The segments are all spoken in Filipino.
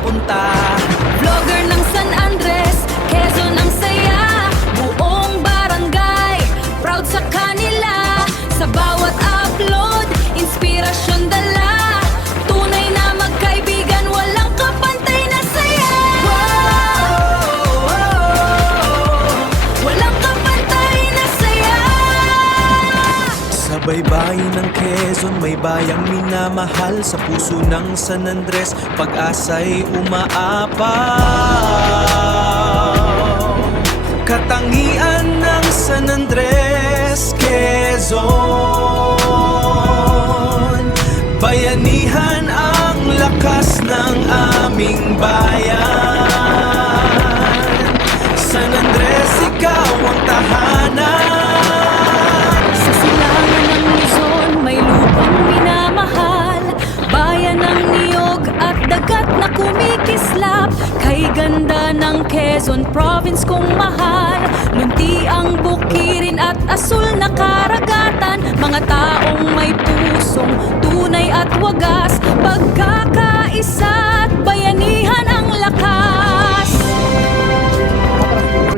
mapunta. Vlogger ng San Andres, Quezon ang saya. Buong barangay, proud sa kanila. Sa bawat upload, inspirasyon dala. Tunay na magkaibigan, walang kapantay na saya. Walang kapantay na saya. Sa baybayin ng Quezon, may bayang minamahal. Sa puso ng San Andres, pag-asa'y umaapaw. Katangian ng San Andres, Quezon. Bayanihan ang lakas ng aming bayan. San Andres, ikaw ang tahanan. Sa silangan ng Luzon, may lupang minamahal. Bayan ng niyog at dagat na kumikislap. Kay ganda ng Quezon Province kong mahal. Lunti ang bukirin at asul na karagatan. Mga taong may pusong tunay at wagas. Pagkakaisa at bayanihan ang lakas.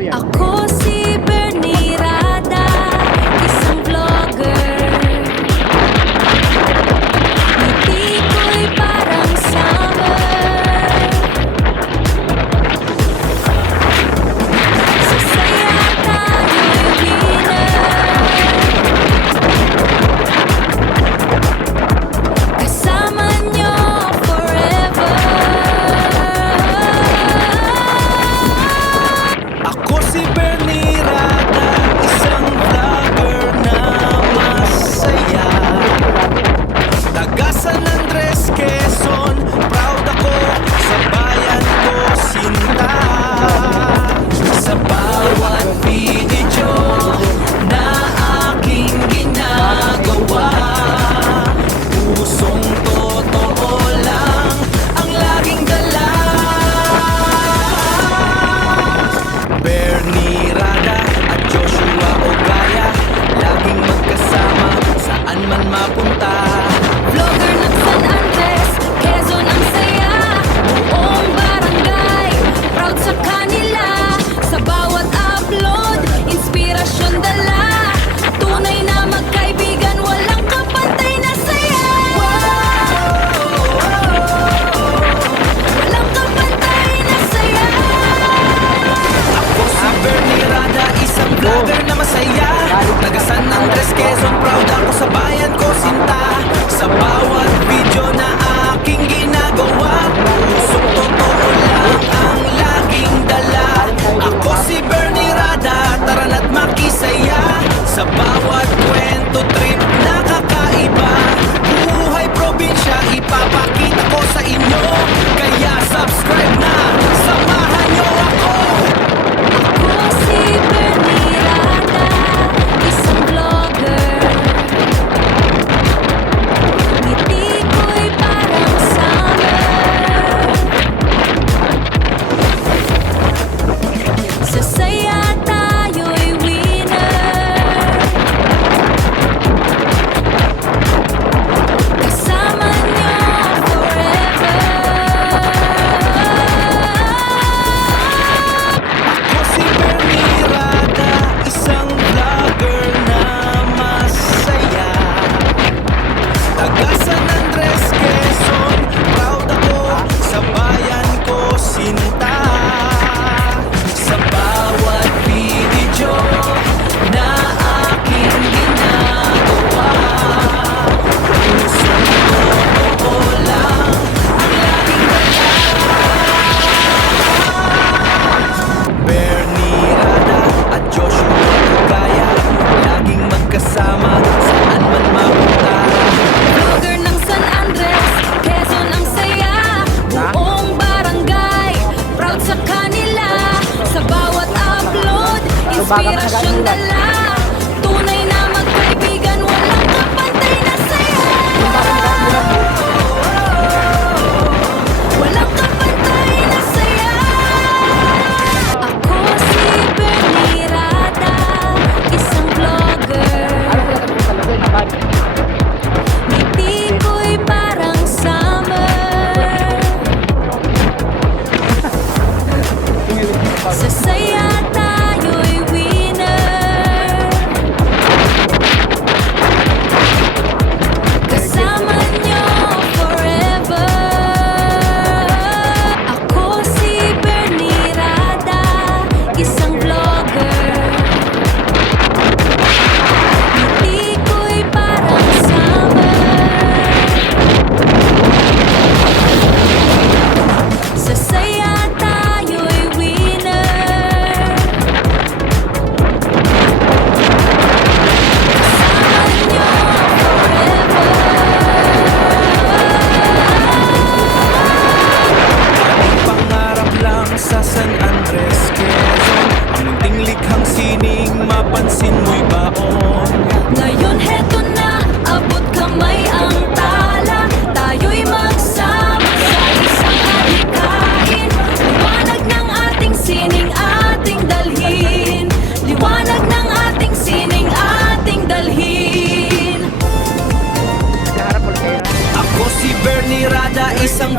Ako si Bernie Rada, isang vlogger. Ngiti ko'y parang summer. Sa saya tayo'y winner.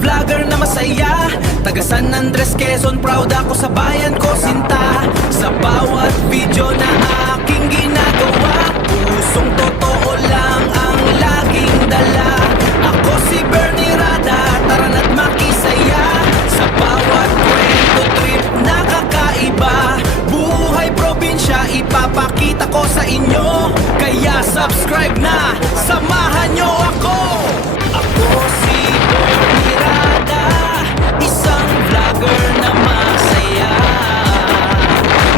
vlogger na masaya, taga San Andres, Quezon, proud ako sa bayan ko, sinta. Sa bawat video na aking ginagawa, pusong totoo lang ang laging dala. Ako si Bernie Rada, tara na't makisaya. Sa bawat kwento trip na kakaiba, buhay probinsya ipapakita ko sa inyo. Kaya subscribe na, samahan nyo ako. Ako si Bernie Rada, isang vlogger na masaya,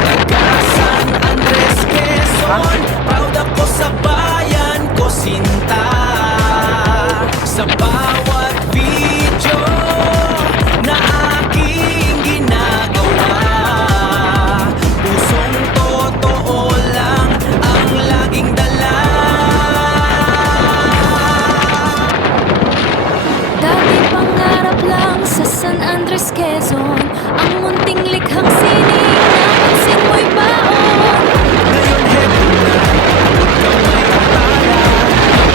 taga San Andres, Quezon, proud ako sa bayan ko, sinta. Sa bawat video na aking ginagawa, pusong totoo lang ang laging dala. Dati pangarap lang sa San Andres, Quezon, ang munting likhang sining napansin mo'y baon. Ngayon heto na, abot kamay ang tala.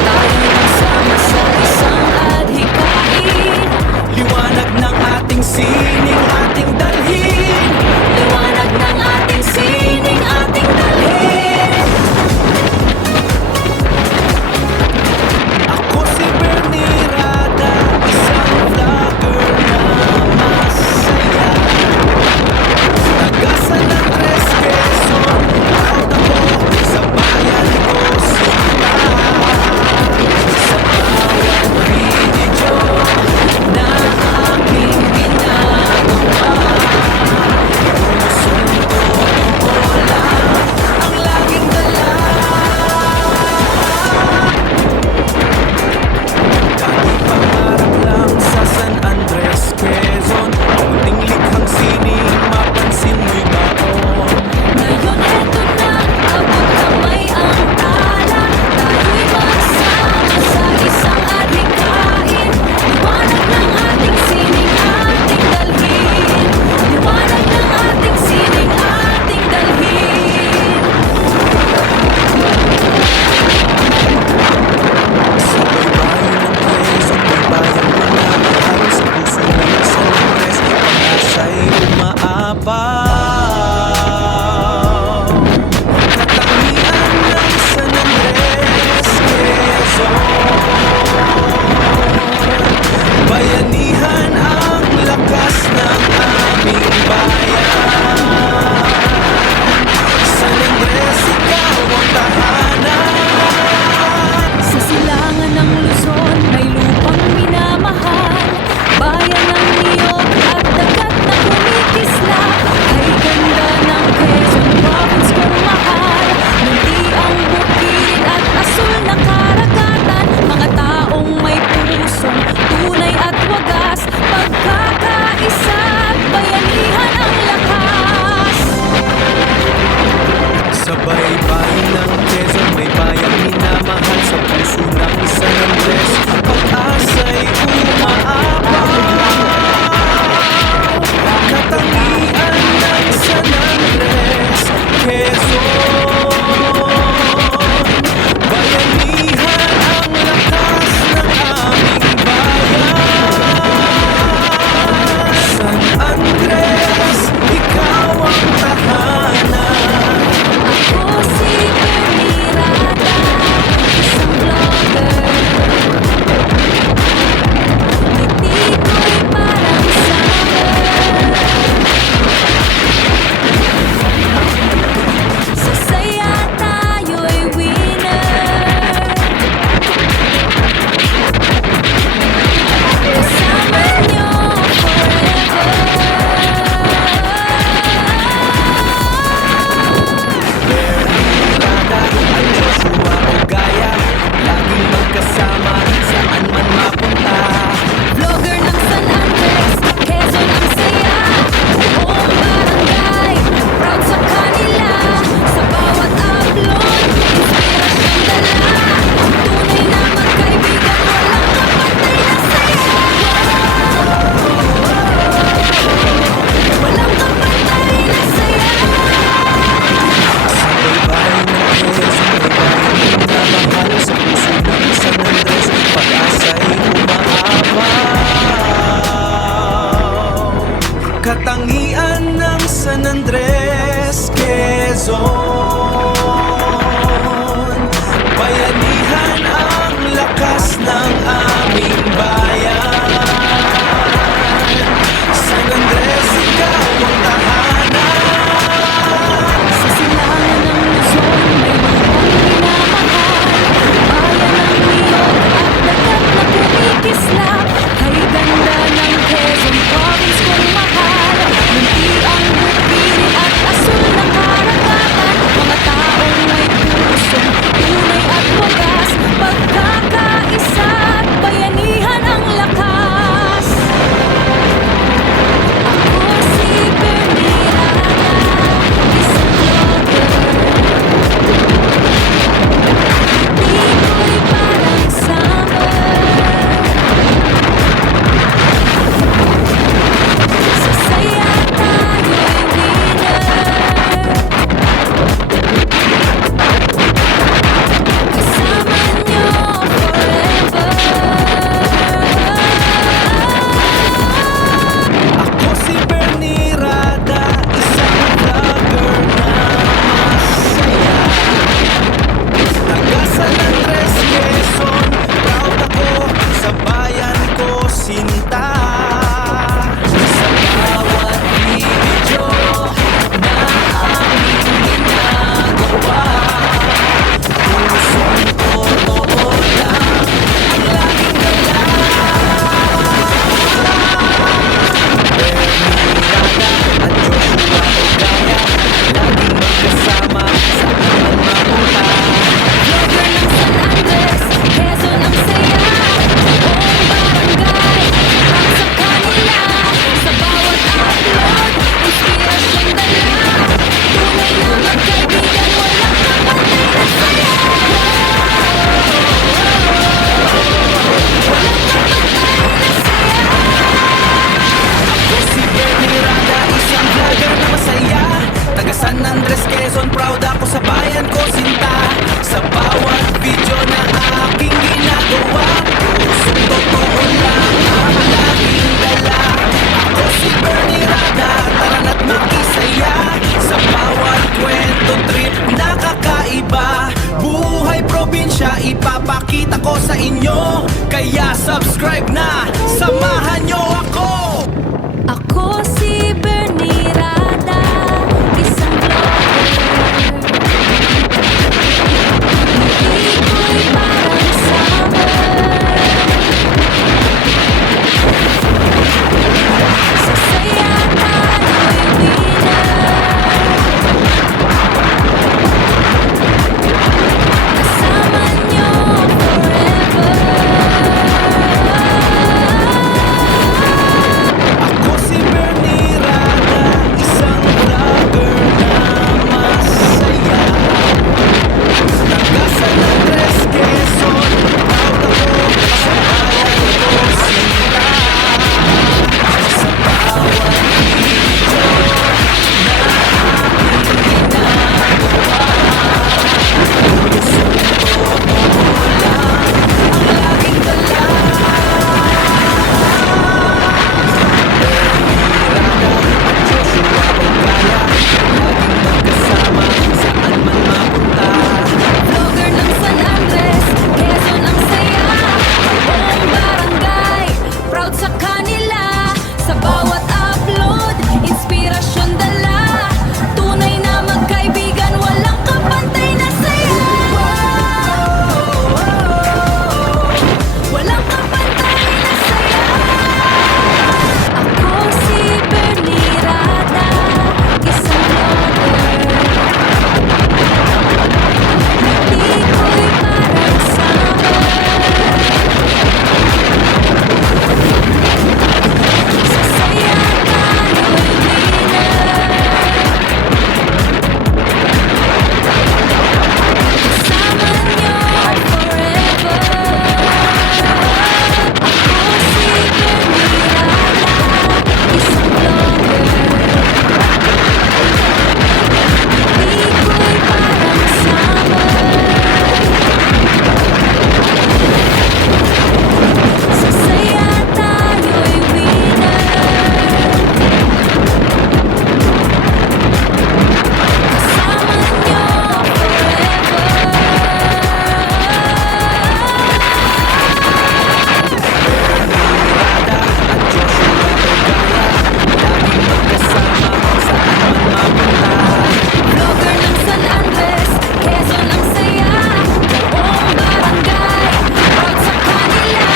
Tayo nagsama sa isang adhikain, Liwanag ng ating sining ating dalhin. liwanag ng ating sining ating dalhin. Ako si Bernie Rada, isang vlogger na masaya, taga San Andres, Quezon, proud ako sa bayan ko, sinta. Sa bawat video na aking ginagawa, pusong totoo lang ang laging dala. Dati pangarap lang sa San Andres, Quezon, ang munting likhang sining mapansin mo'y baon. Ngayon eto na, abot kamay ang tala. Tayo'y magsama sa isang adhikain. Liwanag ng ating sining ating dalhin. Liwanag ng ating sining ating dalhin. Sa baybayin ng Quezon, may bayang minamahal, sa puso ng San Andres, pag-asa'y umaapaw. Katangian ng San Andres, Quezon, bayanihan ang lakas ng aming bayan. San Andres, ikaw ang tahanan. Sa silangan ng Luzon, may lupang minamahal. Bayan ng niyog at dagat na kumikislap. Kay ganda ng Quezon Province kong mahal. Munti ang bukid at asul na karagatan. Mga taong may pusong tunay at wagas. Pagkakaisa at bayanihan ang lakas. Sa baybayin ng Quezon, may bayang minamahal, sa puso ng San Andres, pag-asa'y umaapaw. Katangian ng San Andres, Quezon, bayanihan ang lakas ng aming bayan. San Andres, ikaw ang tahanan. Ako si Bernie Rada, isang vlogger ipapakita ko sa inyo. Kaya subscribe na, samahan nyo ako. Ako si Bernie Rada, isang vlogger. Hindi ko'y parang summer. Sasaya tayo'y winner. Kasama niyo forever. Ako si Bernie Rada, isang vlogger na masaya. Taga San Andres, Quezon, proud ako sa bayan ko, Sinta. Sa bawat video na aking ginagawa, pusong totoo lang ang laging dala. Vlogger ng San Andres, Quezon ang saya. Buong barangay, proud sa kanila. Sa bawat upload, inspirasyon dala. Tunay na magkaibigan, walang kapantay na saya. Walang kapantay na saya. Ako si Bernie Rada, isang vlogger. Hindi ko'y parang summer. Sasaya tayo'y winner. Kasama niyo forever. Ako si Bernie Rada, isang vlogger. Hindi ko'y parang summer. Sasaya tayo'y winner. Kasama niyo Vlogger ng San Andres, Quezon ang saya. Buong barangay, proud sa kanila.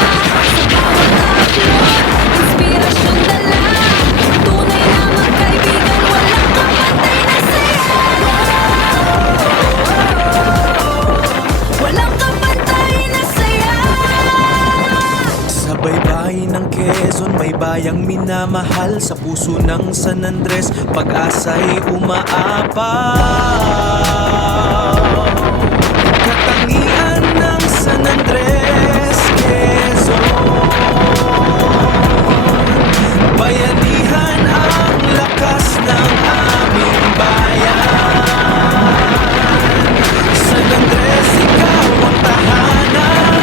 Sa bawat upload, inspirasyon dala. Tunay na magkaibigan, walang kapantay na saya. Walang kapantay na saya. Sa baybayin ng Quezon, may bayang minamahal. Sa puso ng San Andres, pag-asa'y umaapaw. Katangian ng San Andres, Quezon. Bayanihan ang lakas ng aming bayan. San Andres, ikaw ang tahanan.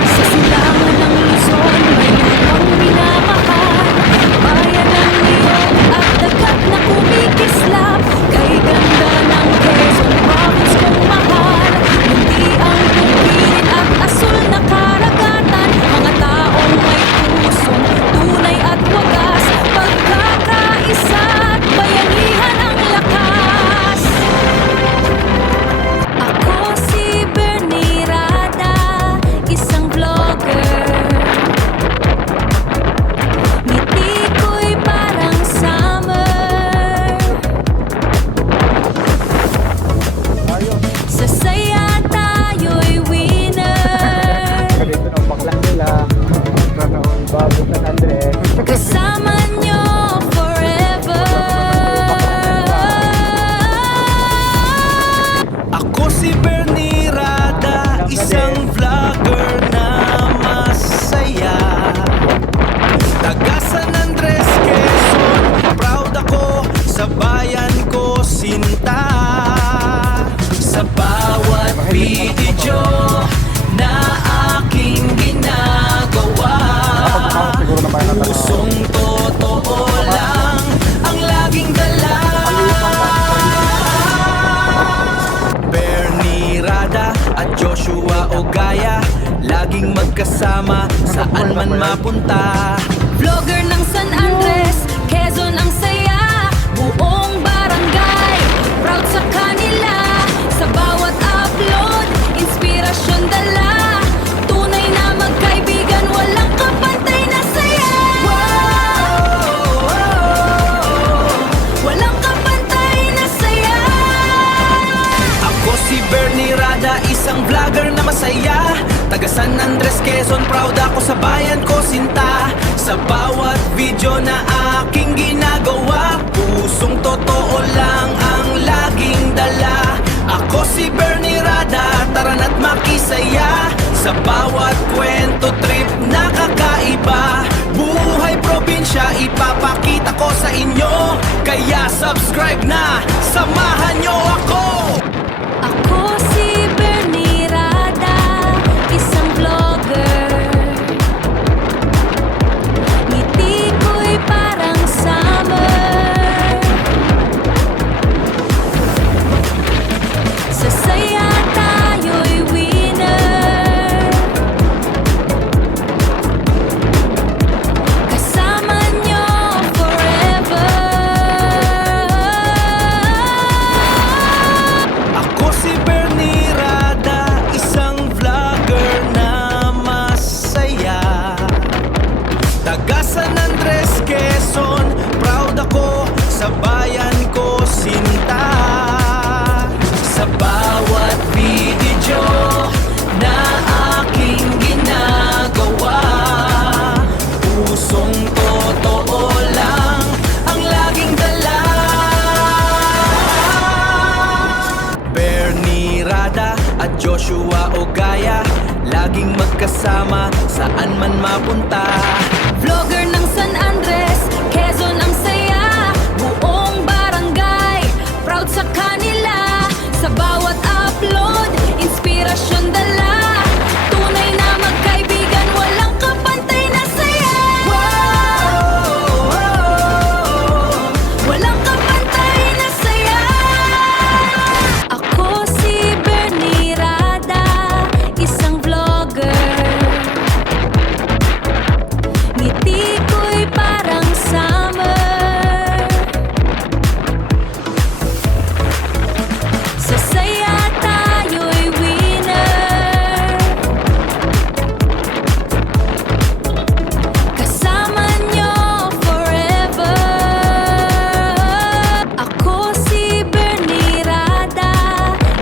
Sa silangan ng Luzon, may lupang minamahal. Bayan ng niyog at dagat na kumikislap. Kay ganda ng Quezon Province kong mahal. Hindi ang bukidin at asul na karagatan. Mga taong may pusong tunay at wagas. Pagkakaisa at bayanihan ang lakas. Ako si Bernie Rada, isang vlogger. Ngiti ko'y parang summer. Sasaya tayo'y winner. Dito ng baklang nila. Bago San Andres. Kasama niyo forever. Ako si Bernie Rada, isang vlogger na masaya. Taga San Andres, Quezon, proud ako sa bayan ko, Sinta. Sa bawat video na aking ginagawa, pusong totoo lang ang laging dala. Bernie Rada at Joshua Joshua o Gaya, laging magkasama saan man mapunta. Vlogger ng San Andres, Quezon ang saya. Buong barangay, proud sa kanila. Sa bawat upload, inspirasyon dala. Tunay na magkaibigan, walang kapantay na saya. Walang kapantay na saya. Ako si Bernie Rada, isang vlogger na masaya. Taga San Andres, Quezon, proud ako sa bayan ko sinta. Sa bawat video na aking ginagawa, pusong totoo lang ang laging dala. Ako si Bernie Rada, tara na't makisaya. Sa bawat kwento trip na kakaiba, buhay probinsya ipapakita ko sa inyo. Kaya subscribe na, samahan nyo ako. Ako si Bernie Rada, isang vlogger. Ngiti ko'y parang summer. Sa saya tayo'y winner. Kasama nyo forever. Ako si Bernie Rada, isang vlogger na masaya. Taga San Andres, Quezon, proud ako sa bayan ko sinta. Sa bawat video na aking ginagawa, pusong totoo lang ang laging dala. Bernie Rada at Joshua o Gaya, laging magkasama saan man mapunta. Vlogger ng San Andres, Quezon ang saya. Buong barangay, proud sa kanila. Sa bawat upload, inspirasyon dala. Tunay na magkaibigan, walang kapantay na saya. Walang kapantay na saya. Ako si Bernie Rada, isang vlogger. Ngiti ko'y parang summer. Sa saya tayo'y winner. Kasama nyo forever. Ako si Bernie Rada,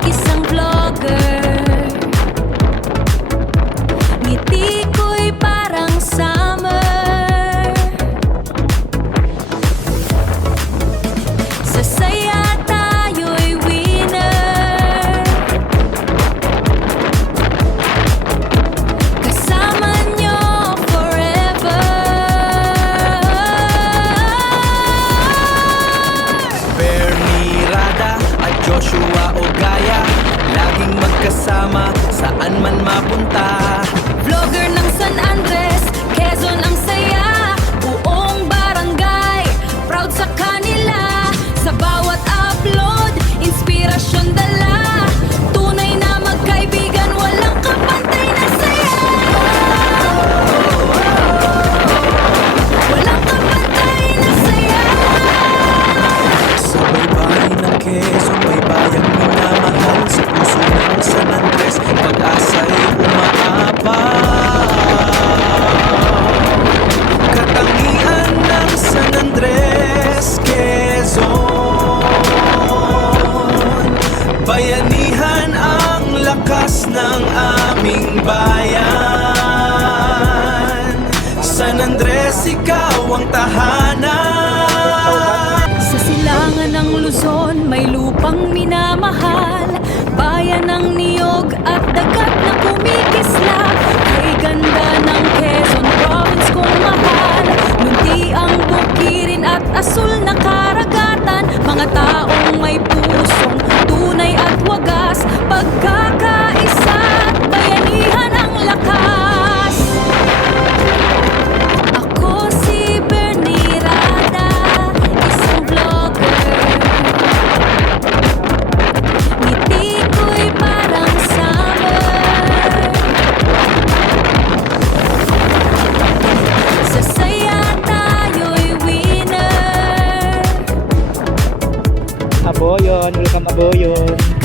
isang vlogger. Ngiti ko'y parang summer. Sa saya tayo'y winner. Kasama nyo forever. Bernie Rada at Joshua o Gaya, laging magkasama saan man mapunta. Vlogger ng San Andres, Quezon ang saya. Buong barangay, proud sa kanila. Sa bawat upload, inspirasyon dala. Tunay na magkaibigan, walang kapantay na saya. Walang kapantay na saya. Sa baybayin ng Quezon, may bayang minamahal. Sa puso ng San Andres, pag-asa'y umaapaw. Katangian ng San Andres, Quezon. Bayanihan ang lakas ng aming bayan. San Andres, ikaw ang tahanan. Sa silangan ng Luzon, may lupang minamahal. Bayan ng niyog at dagat na kumikislap. Kay ganda ng Quezon Province kong mahal. Munti ang bukirin at asul na karagatan. Mga taong may pusong tunay at wagas. Pagkakaisa at bayanihan ang lakas. Ako si Bernie Rada, isang vlogger. Ngiti ko'y parang summer. po yun.